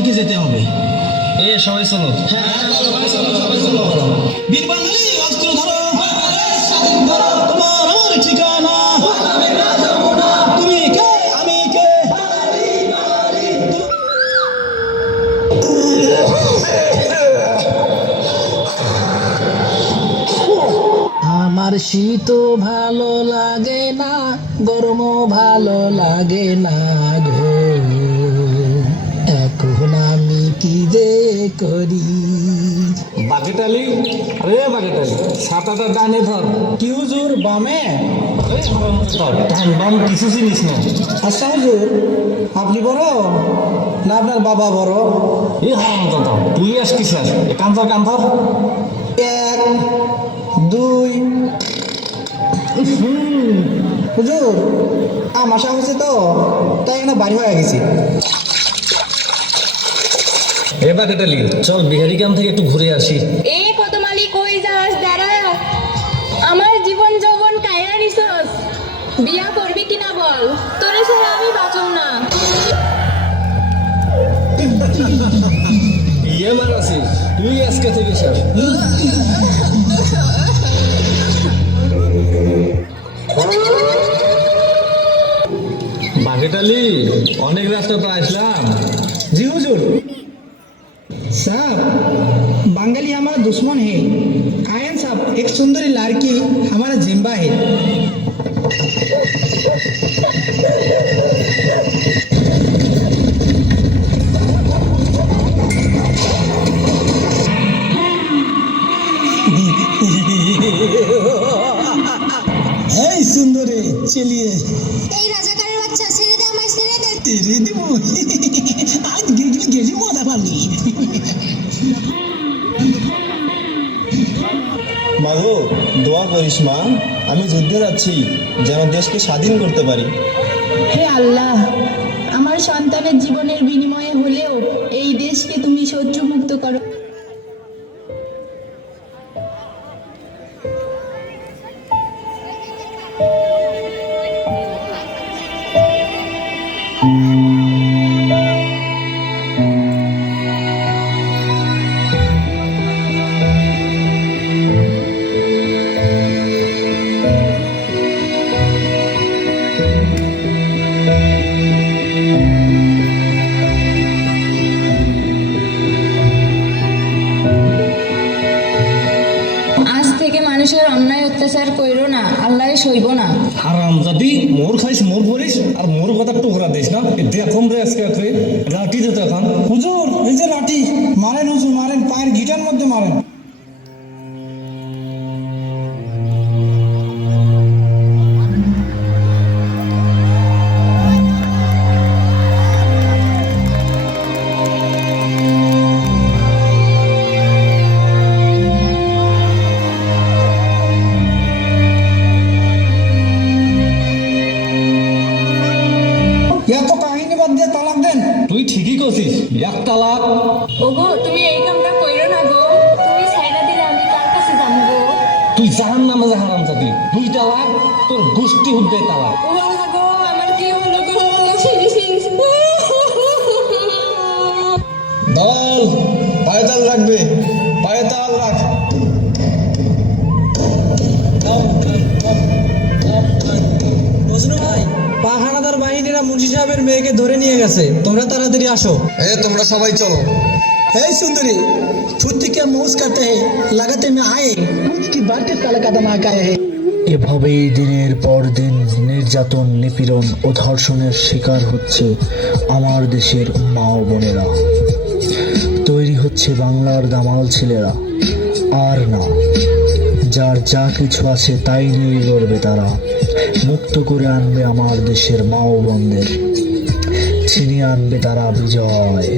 সবাইকে যেতে হবে। সবাই চলো। বীর বাঙালি অস্ত্র ধরো, তোমার আমার ঠিকানা, তুমি কে আমি কে। আমার শীত ভালো লাগে না, গরমও ভালো লাগে না গো, এখন আমি কি যে করি। বাকেটালি, আরে বাকেটালি, ছাতাটা ডানে ধর। কি হুজুর, বামে? ডান বাম কিছু চিনিস না। আচ্ছা হুজুর, আপনি বড় না আপনার বাবা বড়? তুই আসছিস আর কান্থর কান্থর। 1 2 হুজুর আমাশা হয়েছে তো, তাই না বাড়ি হয়ে গেছি। বাকেটালি, চল বিহারি গ্রাম থেকে একটু ঘুরে আসি। কদম আলী কই যাস? দাঁড়া, আমার জীবন যৌবন কায়রা নিছস, বিয়া করবি কিনা বল, তোরে ছাড়া আমি বাঁচব না। ইয়ে মারাছিস তুই আজকে থেকে শেষ। বাকেটালি, অনেক রাস্তা তো আসলাম। जी हुजूर, साहब बंगाली हमारा दुश्मन है। आयन साहब, एक सुंदरी लड़की हमारा जिम्बा है। हे सुंदरी, चलिए। এই রাজাকারের বাচ্চা, ছেড়ে দে আমায়, ছেড়ে দে। तेरे দিব আজ গেগলি গেজি মজা পাবি। মাগো, দোয়া করিস মা, আমি যুদ্ধে যাচ্ছি যেন দেশকে স্বাধীন করতে পারি। হে আল্লাহ, আমার সন্তানের জীবনের বিনিময়ে হলেও এই দেশকে তুমি শত্রু মুক্ত করো। আজ থেকে মানুষের অন্যায় অত্যাচার কইরো না, আল্লাহ সইব না। হারাম যদি মোর খাইস মোর ভরিস আর মোর কথা টুকরা দিস না। দেখুন রে আজকে লাঠি দিত এখন। হুজুর এই যে লাঠি, মারেন হুজুর, মারেন, পায়ের গিটার মধ্যে মারেন। এত কাহিনী বাদ দিয়ে তালাক দেন। তুই ঠিকই করছিস, এক তালাক। ওগো, তুমি এই কামটা কইরো না গো, তুমি ছাইড়া দিলে আমি কার কাছে যাবো গো? তুই জাহান নামে হারাম জাতি, 2 তালাক, তোর গোষ্ঠী হুদ্দে তালাক। ও আল্লাহ গো, আমার কি হলো গো? দল পায়ে তাল রাখবে, পায়ে তাল রাখ। মজনু ভাই, পাখানাদার বাহিনীরা মুন্সি সাহেবের মেয়েকে ধরে নিয়ে গেছে, তোমরা তাড়াতাড়ি আসো। তোমরা সবাই চলো। हे सुंदरी, थुत्ती के मूस करते हैं, लगाते में आए, कुछ की बातें काला कदम आए हैं। এভাবেই দিনের পর দিন নির্যাতন, নিপীড়ন ও ধর্ষণের শিকার হচ্ছে আমার দেশের মা ও বোনেরা। তৈরি হচ্ছে বাংলার দামাল ছেলেরা। আর না, যার যা কিছু আছে তাই নিয়ে লড়বে তারা। মুক্ত করে আনবে আমার দেশের মা ও বোনদের, ছিনিয়ে আনবে তারা বিজয়।